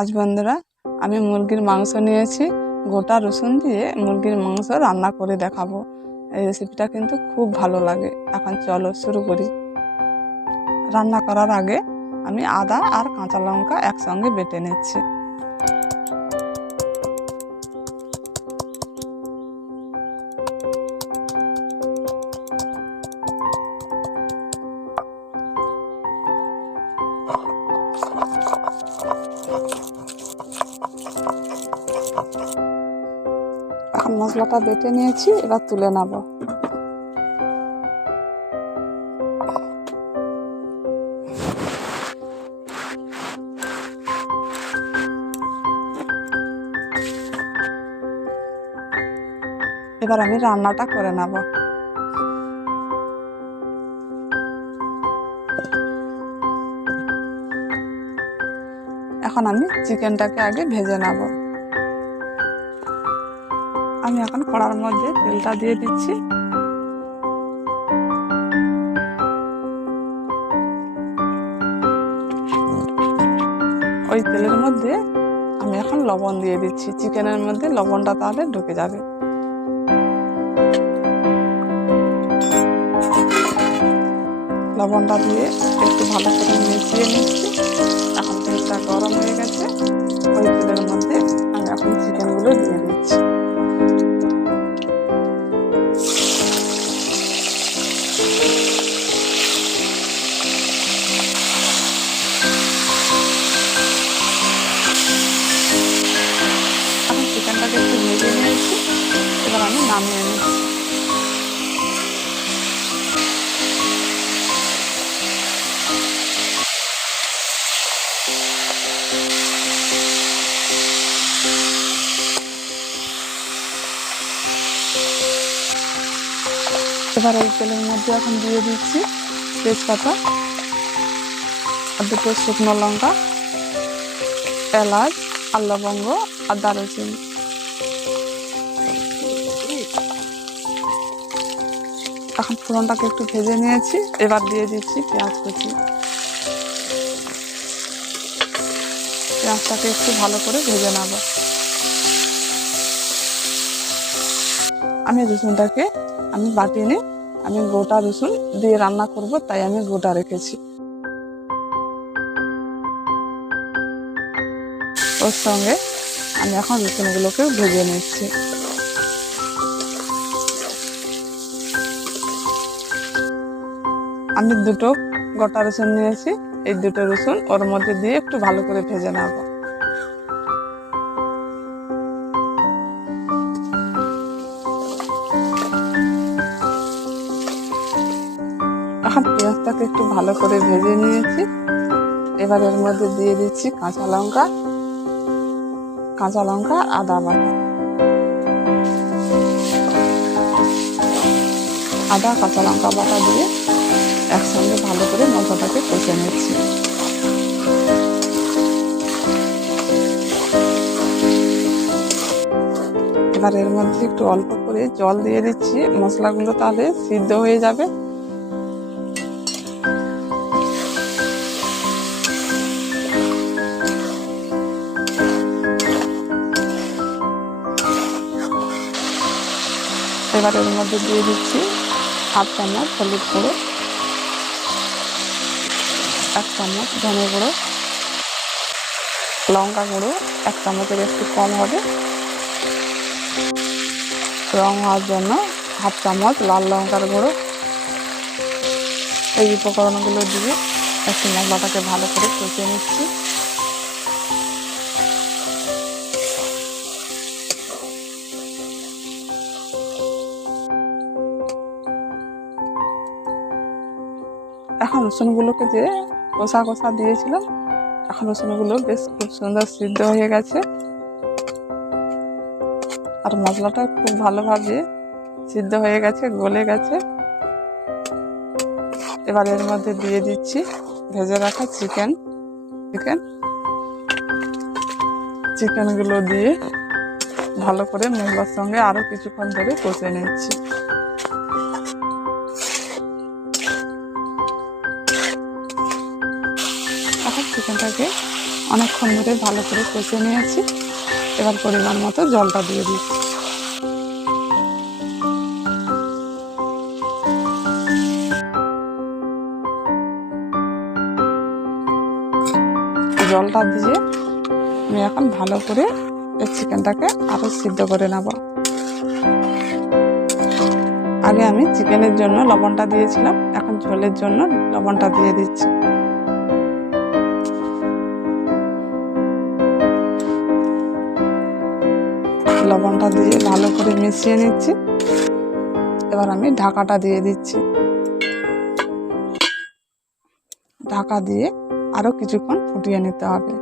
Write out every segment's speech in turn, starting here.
আজ বন্ধুরা, আমি মুরগির মাংস নিয়েছি। গোটা রসুন দিয়ে মুরগির মাংস রান্না করে দেখাবো। এই রেসিপিটা কিন্তু খুব ভালো লাগে। এখন চলো শুরু করি। রান্না করার আগে আমি আদা আর কাঁচা লঙ্কা একসঙ্গে বেটে নিচ্ছি। এখন মশলাটা বেটে নিয়েছি, এবার তুলে নেব। এবার আমি রান্নাটা করে নেব। এখন আমি চিকেনটাকে আগে ভেজে নেব। আমি এখন কড়ার মধ্যে তেলটা দিয়ে দিচ্ছি। ওই তেলের মধ্যে আমি এখন লবণ দিয়ে দিচ্ছি। চিকেনের মধ্যে লবণটা তাহলে ঢুকে যাবে। লবণটা দিয়ে একটু ভালো করে মিশিয়ে নিচ্ছি। এখন তেলটা গরম হয়ে গেছে। ওই তেলের মধ্যে আমি এখন চিকেনগুলো দিয়ে নামিয়ে নিচ্ছি এবার ওই তেলের মধ্যে এখন দিয়ে দিচ্ছি তেজপাতা আর দুটো শুকনো লঙ্কা, এলাচ আর লবঙ্গ আর দারুচিনি। এখন ফোড়নটাকে একটু ভেজে নিয়েছি, এবার দিয়ে দিচ্ছি পেঁয়াজ কুচি। পেঁয়াজটাকে একটু ভালো করে ভেজে নেব। আমি রসুনটাকে, আমি বাটিয়ে আমি গোটা রসুন দিয়ে রান্না করব, তাই আমি গোটা রেখেছি। ওর সঙ্গে আমি এখন রসুনগুলোকে ভেজে নিচ্ছি। আমি দুটো গোটা রসুন নিয়েছি। এই দুটো রসুন ওর মধ্যে দিয়ে একটু ভালো করে ভেজে নেব। পেঁয়াজটাকে একটু ভালো করে ভেজে নিয়েছি। এবার এর মধ্যে দিয়ে দিচ্ছি কাঁচা লঙ্কা কাঁচা লঙ্কা, আদা বাটা। আদা, কাঁচা লঙ্কা বাটা দিয়ে একসঙ্গে ভালো করে মশলাটাকে কষে নিচ্ছি। এবার এর মধ্যে একটু অল্প করে জল দিয়ে দিচ্ছি। মশলাগুলো তাহলে সিদ্ধ হয়ে যাবে। এবার এর মধ্যে দিয়ে দিচ্ছি হাফ চামচ হলুদ গুঁড়ো। এক চামচ ধনে গুঁড়ো, লঙ্কা গুঁড়ো, এক চামচের একটু কম হবে। রং হওয়ার জন্য হাফ চামচ লাল লঙ্কার গুঁড়ো। এই উপকরণগুলো দিয়ে একটু মশলাটাকে ভালো করে কষিয়ে নিচ্ছি। এখন রসুনগুলোকে যে কষা কষা দিয়েছিলাম এখন রসুনগুলো বেশ খুব সুন্দর সিদ্ধ হয়ে গেছে। আর মশলাটা খুব ভালোভাবে সিদ্ধ হয়ে গেছে, গলে গেছে। এবার এর মধ্যে দিয়ে দিচ্ছি ভেজে রাখা চিকেন। চিকেন। চিকেনগুলো দিয়ে ভালো করে মশলার সঙ্গে আরও কিছুক্ষণ ধরে কষে নিচ্ছি। চিকেনটাকে অনেকক্ষণ ধরে ভালো করে কষে নিয়েছি। এবার পরিমাণ মতো জলটা দিয়ে দিচ্ছি জলটা দিয়ে আমি এখন ভালো করে এই চিকেনটাকে আরও সিদ্ধ করে নেব। আগে আমি চিকেনের জন্য লবণটা দিয়েছিলাম, এখন ঝোলের জন্য লবণটা দিয়ে দিচ্ছি। লবণটা দিয়ে ভালো করে মিশিয়ে নিচ্ছি। এবার আমি ঢাকাটা দিয়ে দিচ্ছি। ঢাকা দিয়ে আরও কিছুক্ষণ ফুটিয়ে নিতে হবে।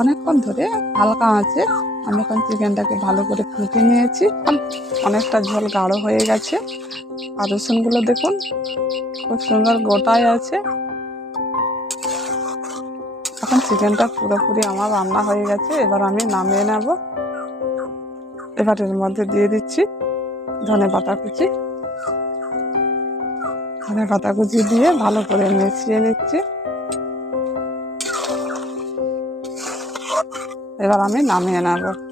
অনেকক্ষণ ধরে হালকা আছে আমি এখন চিকেনটাকে ভালো করে ফুটিয়ে নিয়েছি। অনেকটা ঝোল গাঢ় হয়ে গেছে। আর রসুনগুলো দেখুন। খুব সুন্দর গোটায় আছে। এখন চিকেনটা পুরোপুরি আমার রান্না হয়ে গেছে। এবার আমি নামিয়ে নেব। এবার এর মধ্যে দিয়ে দিচ্ছি ধনে পাতা কুচি। ধনে পাতা কুচি দিয়ে ভালো করে মিশিয়ে নিচ্ছি। এবার আমি নামিয়ে নেব।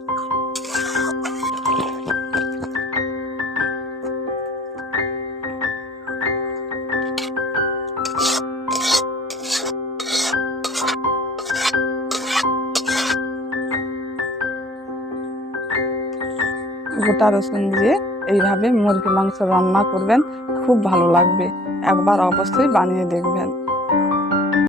গোটা রসুন দিয়ে এইভাবে মুরগি মাংস রান্না করবেন, খুব ভালো লাগবে। একবার অবশ্যই বানিয়ে দেখবেন।